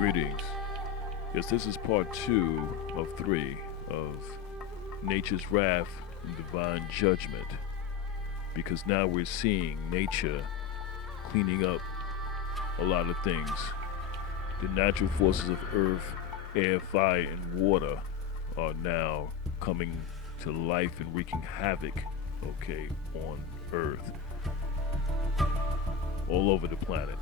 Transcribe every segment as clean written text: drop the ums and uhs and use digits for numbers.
Greetings. Yes, this is part 2 of 3 of Nature's Wrath and Divine Judgment. Because now we're seeing nature cleaning up a lot of things. The natural forces of earth, air, fire, and water are now coming to life and wreaking havoc, on earth. All over the planet.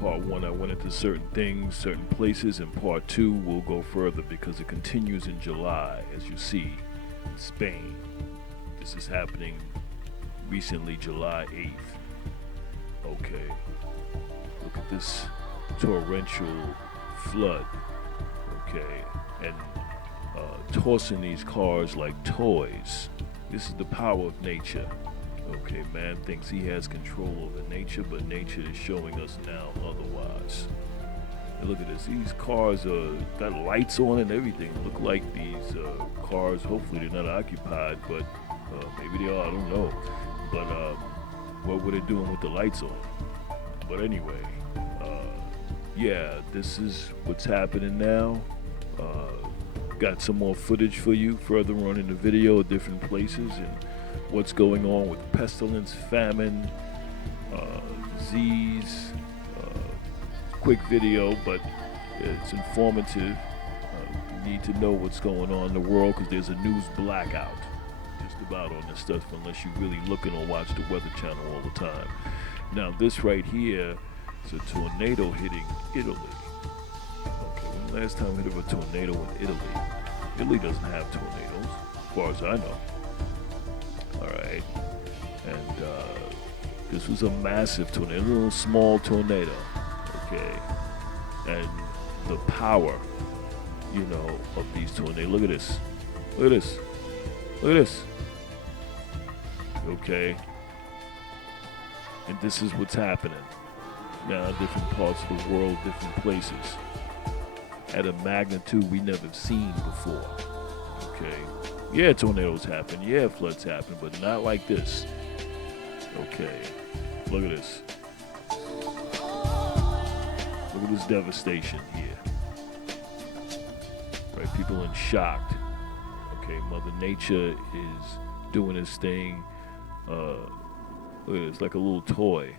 Part 1, I went into certain things, certain places, and part 2 will go further because it continues in July, as you see, in Spain. This is happening recently, July 8th. Look at this torrential flood, and tossing these cars like toys. This is the power of nature. Man thinks he has control over nature, but nature is showing us now otherwise. And look at this. These cars got lights on and everything. Look like these cars, hopefully they're not occupied, but maybe they are, I don't know. But what were they doing with the lights on? But anyway, this is what's happening now. Got some more footage for you further on in the video of different places and what's going on with pestilence, famine, disease. Quick video, but it's informative. You need to know what's going on in the world because there's a news blackout just about on this stuff unless you're really looking or watch the Weather Channel all the time. Now this right here is a tornado hitting Italy. When the last time we hit a tornado in Italy? Italy doesn't have tornadoes, as far as I know. Alright, and this was a massive tornado, a little small tornado, and the power, of these tornadoes. Look at this, look at this, look at this, and this is what's happening now in different parts of the world, different places, at a magnitude we never seen before, Yeah, tornadoes happen. Yeah, floods happen, but not like this. Look at this. Look at this devastation here. Right, people in shock. Mother Nature is doing this thing. Look at this, like a little toy.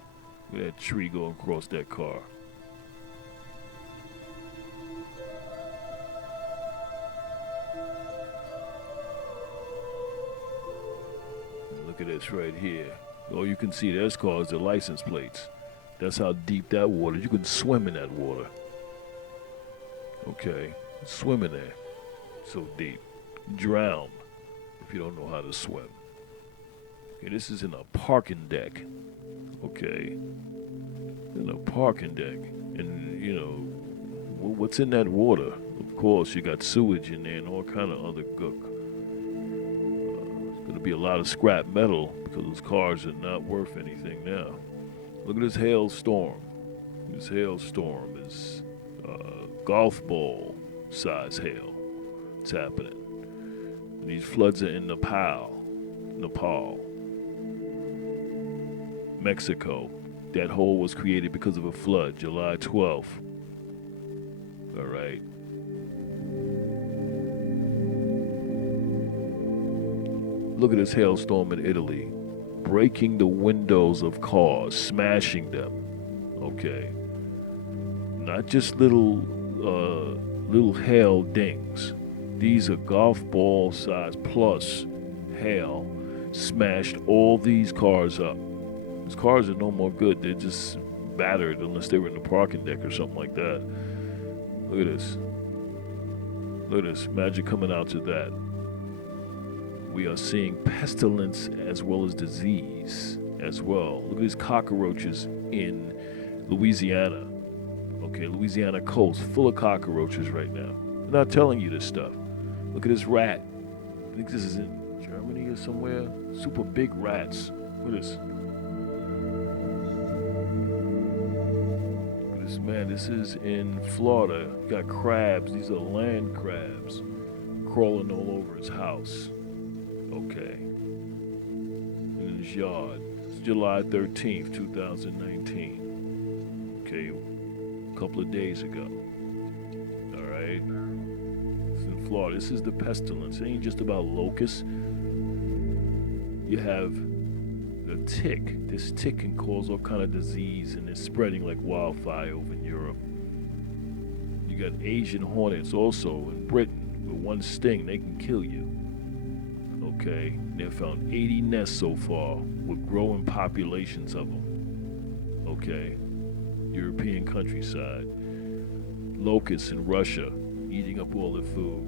Look at that tree going across that car. Look at this right here. All you can see, there's cars, the license plates. That's how deep that water, you can swim in that water. Swim in there. So deep. Drown if you don't know how to swim. This is in a parking deck. In a parking deck. And, what's in that water? Of course, you got sewage in there and all kind of other gook. Going to be a lot of scrap metal because those cars are not worth anything now. Look at this hailstorm. This hailstorm is golf ball size hail. It's happening. And these floods are in Nepal, Mexico. That hole was created because of a flood, July 12th. All right. Look at this hailstorm in Italy, breaking the windows of cars, smashing them. Not just little hail dings. These are golf ball size plus hail smashed all these cars up. These cars are no more good. They're just battered unless they were in the parking deck or something like that. Look at this. Look at this. Imagine coming out to that. We are seeing pestilence as well as disease as well. Look at these cockroaches in Louisiana. Louisiana coast full of cockroaches right now. I'm not telling you this stuff. Look at this rat. I think this is in Germany or somewhere. Super big rats. Look at this. Look at this, man. This is in Florida. You got crabs. These are land crabs crawling all over his house. In his yard. It's July 13th, 2019. couple of days ago. All right, it's in Florida. This is the pestilence. It ain't just about locusts. You have the tick. This tick can cause all kind of disease, and it's spreading like wildfire over in Europe. You got Asian hornets also in Britain. With one sting, they can kill you. Okay, they've found 80 nests so far with growing populations of them. Okay, European countryside. Locusts in Russia eating up all the food.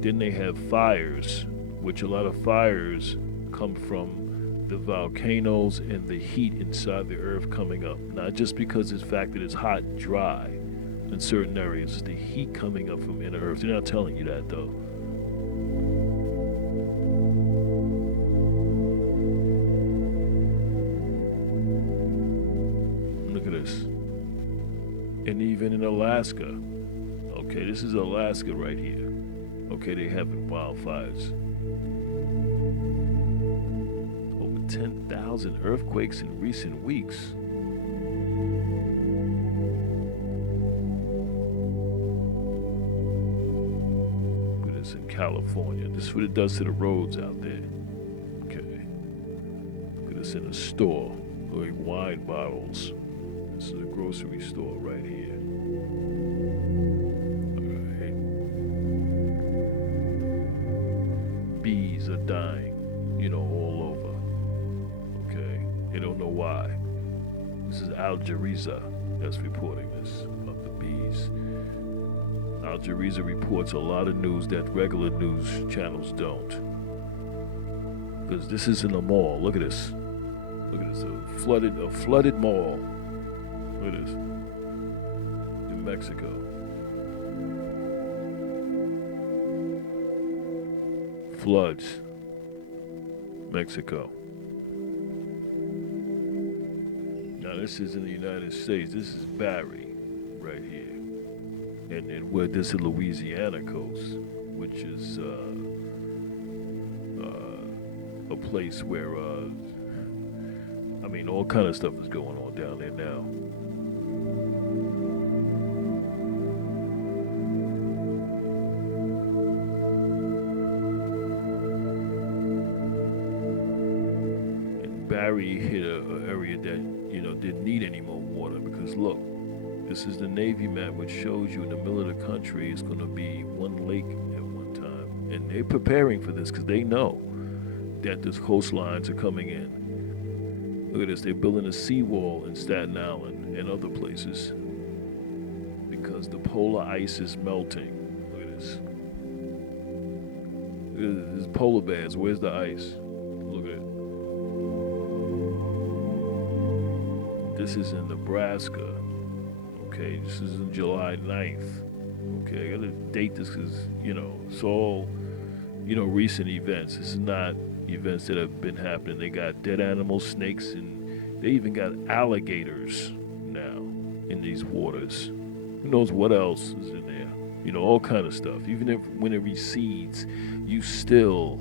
Then they have fires, which a lot of fires come from the volcanoes and the heat inside the earth coming up. Not just because it's the fact that it's hot and dry in certain areas, it's the heat coming up from inner earth. They're not telling you that though. Look at this. And even in Alaska, okay, this is Alaska right here. Okay, they having wildfires. Over 10,000 earthquakes in recent weeks. Look at this in California. This is what it does to the roads out there. Okay. Look at this in a store. Like wine bottles. This is a grocery store right here. Bees are dying, all over. Okay, they don't know why. This is Al Jazeera that's reporting this about the bees. Al Jazeera reports a lot of news that regular news channels don't. Because this is in a mall. Look at this. Look at this. A flooded mall. Look at this. In Mexico. Floods. Mexico. Now this is in the United States. This is Barry right here. And where this is Louisiana coast, which is a place where all kind of stuff is going on down there now. Barry hit an area that didn't need any more water, because look, this is the Navy map, which shows you in the middle of the country it's going to be one lake at one time, and they're preparing for this because they know that those coastlines are coming in. Look at this, they're building a seawall in Staten Island and other places because the polar ice is melting. Look at this. There's polar bears. Where's the ice? Look at it. This is in Nebraska. Okay, this is on July 9th. Okay, I gotta date this because, it's all, recent events. This is not events that have been happening. They got dead animals, snakes, and they even got alligators now in these waters. Who knows what else is in there? All kind of stuff. Even if when it recedes, you still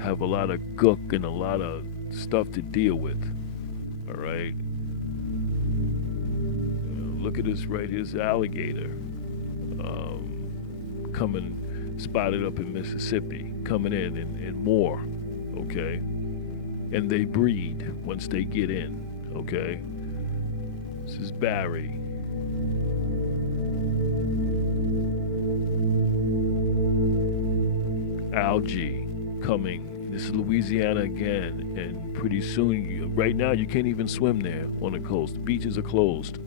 have a lot of gook and a lot of stuff to deal with. All right. Look at this right here. This alligator coming, spotted up in Mississippi, coming in and more. Okay. And they breed once they get in. Okay. This is Barry. Algae coming. This is Louisiana again, and pretty soon, right now you can't even swim there on the coast. The beaches are closed.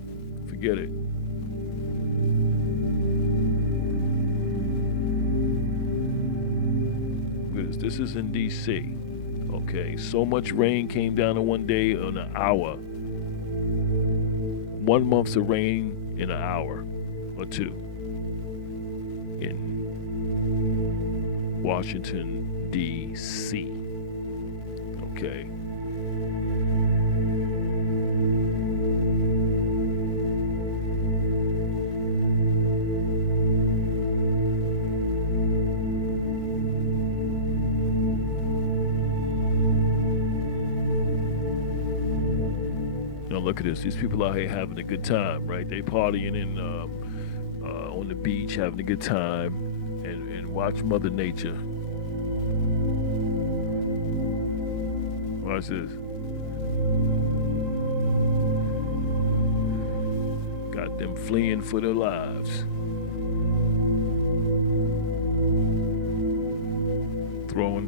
Forget it. This is in DC. Okay, so much rain came down in one day, in an hour. 1 month's of rain in an hour or two in Washington, D.C. Okay. Now look at this. These people out here having a good time, right? They partying on the beach, having a good time, and watch Mother Nature. Watch this. Got them fleeing for their lives.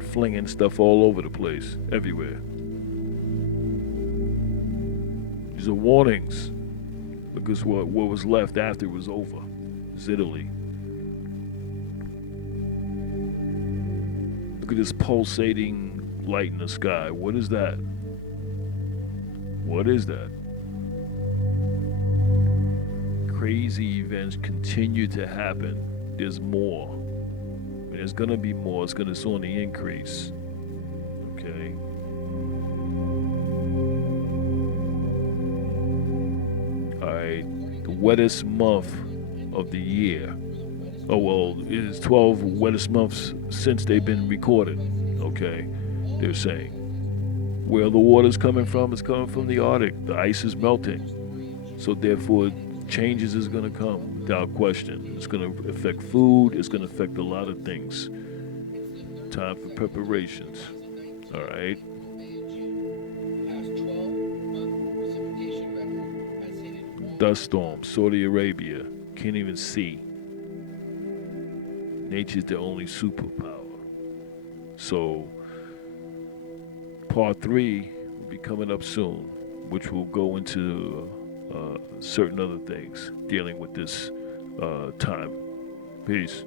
Flinging stuff all over the place, everywhere. These are warnings, because what was left after it was over is Italy. Look at this pulsating light in the sky. What is that? What is that? Crazy events continue to happen. There's more. And there's gonna be more. It's on the increase. Okay. All right. The wettest month of the year. Oh well, it is 12 wettest months since they've been recorded. Okay. They're saying. Where the water's coming from, it's coming from the Arctic. The ice is melting. So therefore, changes is going to come without question. It's going to affect food. It's going to affect a lot of things. Time for preparations. All right. Dust storm, Saudi Arabia. Can't even see. Nature's the only superpower. So, part 3 will be coming up soon, which will go into certain other things dealing with this time. Peace.